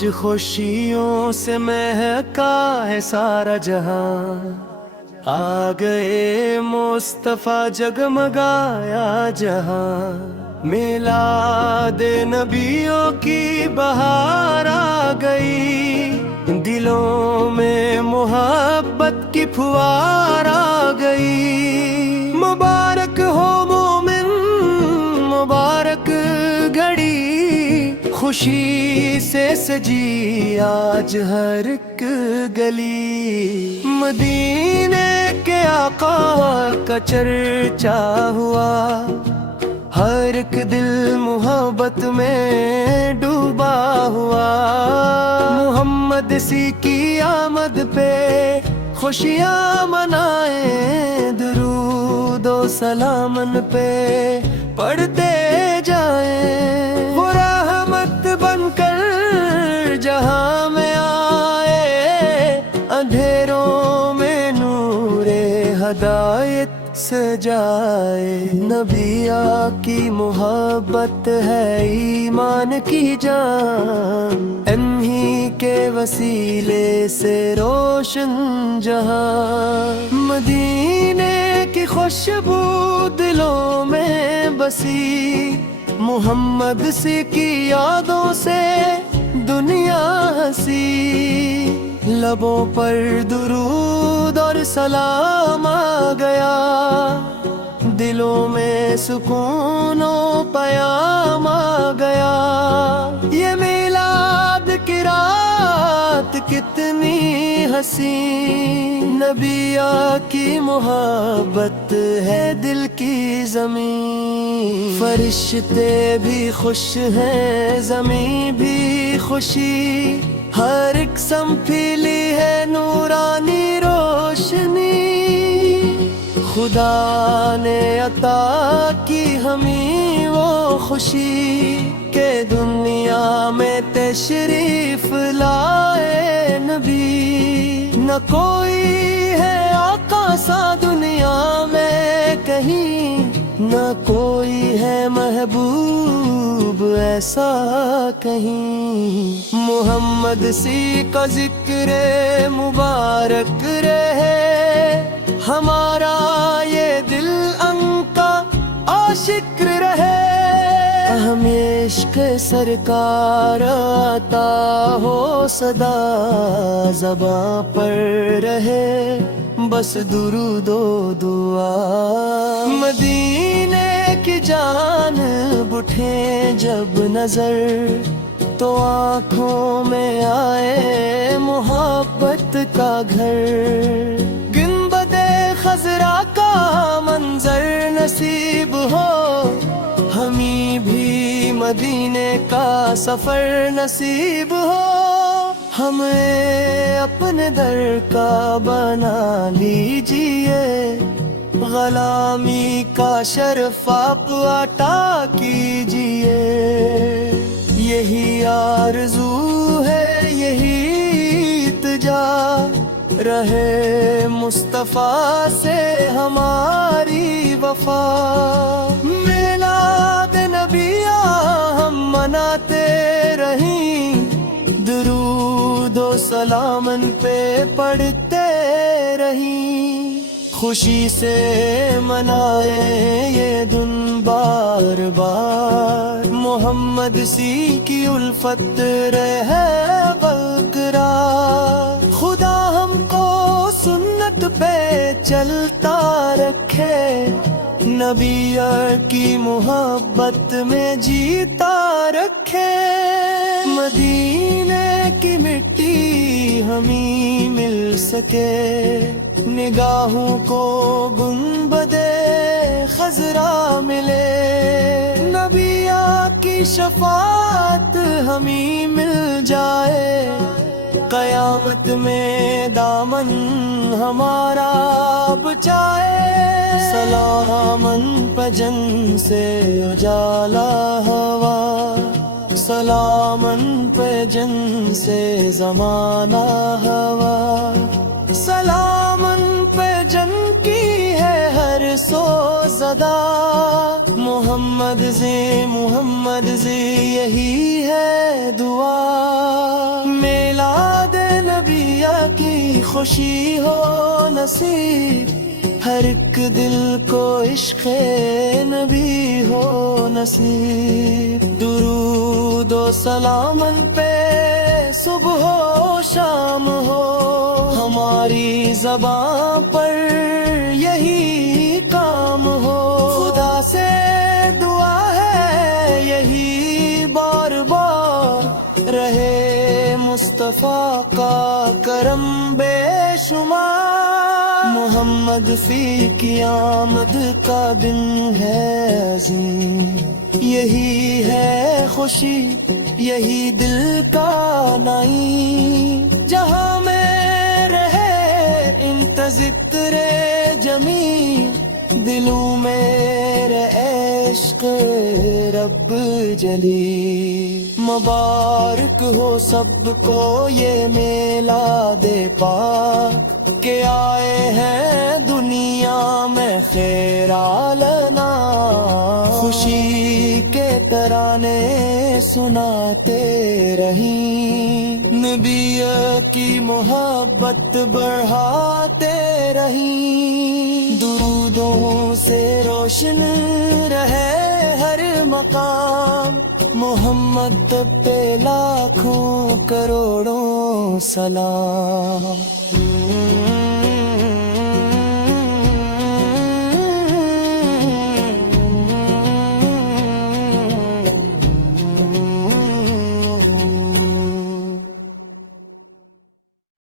آج خوشیوں سے مہکا ہے سارا جہاں، آ گئے مصطفیٰ جگمگایا جہاں، میلاد نبیوں کی بہار آ گئی، دلوں میں محبت کی پھوار آ گئی۔ مبارک ہو مومن مبارک گھڑی، خوشی سے سجی آج ہر ایک گلی، مدینے کے آقا کا چرچا ہوا، ہر ایک دل محبت میں ڈوبا ہوا، محمد سی کی آمد پہ خوشیاں منائیں، درود و سلام ان پہ پڑھتے جائیں، وہ رحمت بن کر جہاں میں آئے، اندھیروں میں نور ہدایت سجائے، نبی کی محبت ہے ایمان کی جان، انہی کے وسیلے سے روشن جہاں، مدینے کی خوشبو دلوں میں بسی، محمد سی کی یادوں سے دنیا ہنسی، لبوں پر درود اور سلام آ گیا، دلوں میں سکون و پیام آ گیا، یہ میلاد کی رات کتنی حسین، نبی کی محبت ہے دل کی زمین، فرشتے بھی خوش ہیں زمین بھی خوشی، ہر ایک سنبھلی ہے نورانی روشنی، خدا نے عطا کی ہمیں وہ خوشی کہ دنیا میں تشریف لائے نبی، نہ کوئی ہے آقا سا دنیا میں کہیں، نہ کوئی ہے محبوب ایسا کہیں، محمد سی کا ذکر مبارک رہے، ہمارا یہ دل ان کا عاشق رہے، ہمیں عشق سرکار عطا ہو صدا، زباں پر رہے بس درود و دعا، مدینے کی جانب اٹھیں جب نظر تو آنکھوں میں آئے محبت کا گھر، گنبد خضرا کا منظر نصیب ہو، ہمیں بھی مدینے کا سفر نصیب ہو، ہمیں اپنے در کا بنا لیجئے، غلامی کا شرف آپ عطا کیجئے، یہی آرزو ہے یہی التجا، رہے مصطفیٰ سے ہماری وفا، میلاد نبی ہم مناتے رہیں، درود و سلام ان پہ پڑھتے رہیں، خوشی سے منائے یہ دن بار بار، محمد سی کی الفت رہے برقرار، خدا ہم کو سنت پہ چلتا رکھے، نبی کی محبت میں جیتا رکھے، مدینے کی مٹی ہمیں مل سکے، نگاہوں کو گنبد خضرا ملے، نبی کی شفاعت ہمیں مل جائے، قیامت میں دامن ہمارا بچائے، سلامن پجن سے اجالا ہوا، سلامن پجن سے زمانہ ہوا، سلامن پجن کی ہے ہر سو زدہ، محمد سے یہی ہے دعا۔ کی خوشی ہو نصیب، ہر ایک دل کو عشق نبی ہو نصیب۔ درود و سلام ان پہ صبح ہو شام ہو، ہماری زبان پر یہی کام ہو۔ خدا سے دعا ہے یہی بار بار، رہے مصطفیٰ کا کرم بے شمار۔ محمد فی کی آمد کا دن ہے عظیم، یہی ہے خوشی یہی دل کا نعیم۔ جہاں میں رہے ان کا ذکر جمیل، دلوں میں رہے عشق رب جلیل۔ مبارک ہو سب کو یہ میلاد پاک، کہ آئے ہیں دنیا میں خیر آلنا۔ خوشی کے ترانے سناتے رہیں، نبی کی محبت بڑھاتے رہیں۔ درودوں سے روشن رہے ہر مقام، محمد پہ لاکھوں کروڑوں سلام۔